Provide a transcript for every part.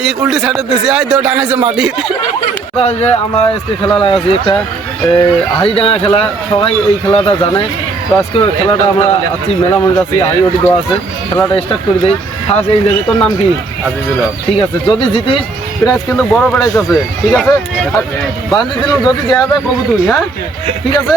এই উল্টি সাইডে দিছি আই তো ডাঙাইছে মাটি আমরা আজকে খেলা লাগাচ্ছি একটা হাড়িডাঙ্গা খেলা সবাই এই খেলাটা জানে তো আজকে খেলাটা আমরা আছি মেলা মনে যাচ্ছি হাড়ি ওটি দেওয়া আছে খেলাটা স্টার্ট করে দিই ফার্স্ট এই যাবে তোর নাম কি আজিজুল ঠিক আছে যদি জিতিস প্রাইজ কিন্তু বড় প্রাইজ আছে ঠিক আছে বান্ধি দিল যদি দেওয়া যায় কবু তুই হ্যাঁ ঠিক আছে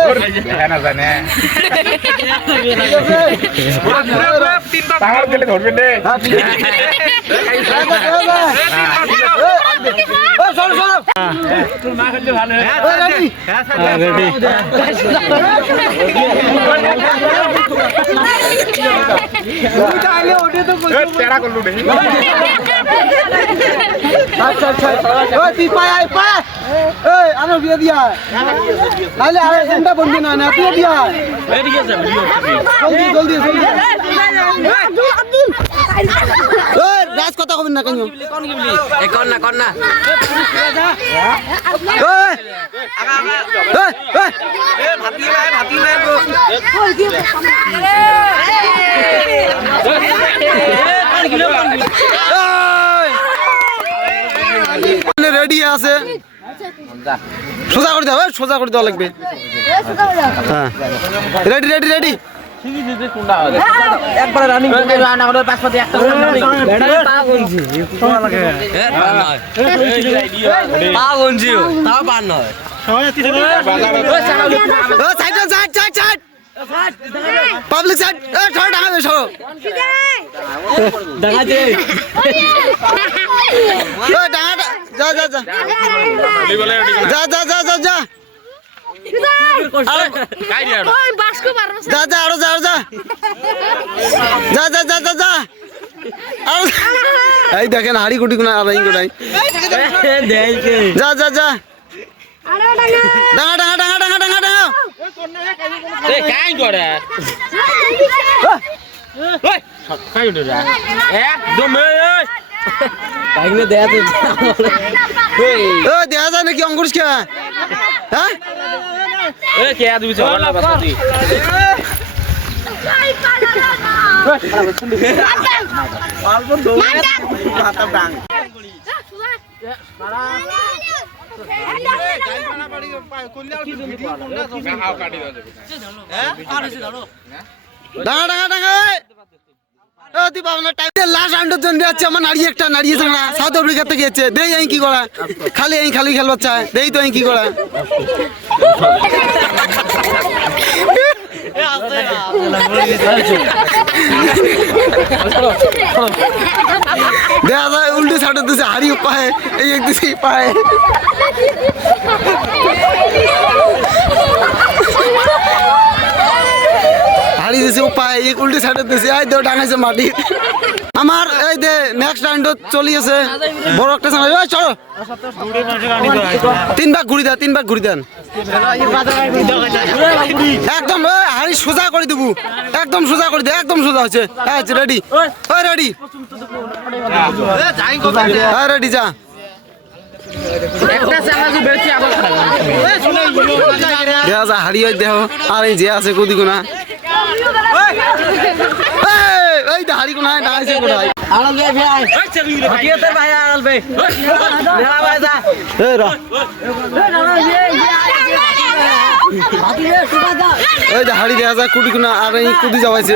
আচ্ছা আচ্ছা তুই পায় পায় আমার বিয়ে দিয়া নাহলে আর ঘন্টা বন্ধু না না তুই দিয়া জলদি জলদি জলদি রাজ কথা কবেন না কেন কর না রেডি আছে সোজা করে দাও সোজা করে দেওয়া লাগবে হ্যাঁ রেডি রেডি রেডি একবার রানিং রান্না করে পাঁচ পাতে একটা পা গঞ্জি পা গঞ্জি তাও পার নয় side side side side public side সরো ডাঙাবে সরো ডাঙাতে ডাঙাটা যা যা যা যা যা যা যা যা যা যা আরো যা আরো যা যা যা যা যা যা এই দেখেন হাড়ি কুটি কোনা আর কোনাই যা যা যা ডাঙা ডাঙা ডাঙা ডাঙা ডাঙা ডাঙা এ কাই করে ওই কাই করে একদম এই কাইনে দেয়া তো ও দেয়া যায় নাকি অঙ্কুশ কে হ্যাঁ এ কে তুমি চল না বাসতি অল্প দৌড় মাথা ডাং ডাঙা ডাঙা ডাঙা লাস্ট রাউন্ডের জন্য যাচ্ছে আমার নাড়িয়ে একটা নাড়িয়েছে না সাউথ আফ্রিকা থেকে গেছে দেই আমি কি করা খালি আমি খালি খেলবার চাই দেই তো আমি কি করা দেখা যায় উল্টে সাইডে দিছে হাড়ি পায় এই এক দিছে পায় হাড়ি দিছে পায় এক উল্টে সাইডে দিছে আই তো ডাঙাইছে মাটি আমার এই দে নেক্সট রাউন্ড চলিয়েছে বড় একটা সামনে ওই চলো তিন ভাগ ঘুরি দেন একদম হাড়ি সোজা করে দেবো একদম সোজা করে দে একদম সোজা হচ্ছে আচ্ছা রেডি ওই রেডি হ্যাঁ রেডি যা দেখা যা হাড়ি দেহ আর এই যে আছে কুদি কোনা এই হাড়ি কোনায় ডাঙাইছে কোথায় আড়াল ভাই ভাই হাকিয়তের ভাই আড়াল ভাই মেলা ভাই যা এই র এই হাড়ি দেখা যায় কুদি কোনা আর এই কুদি যাওয়াইছে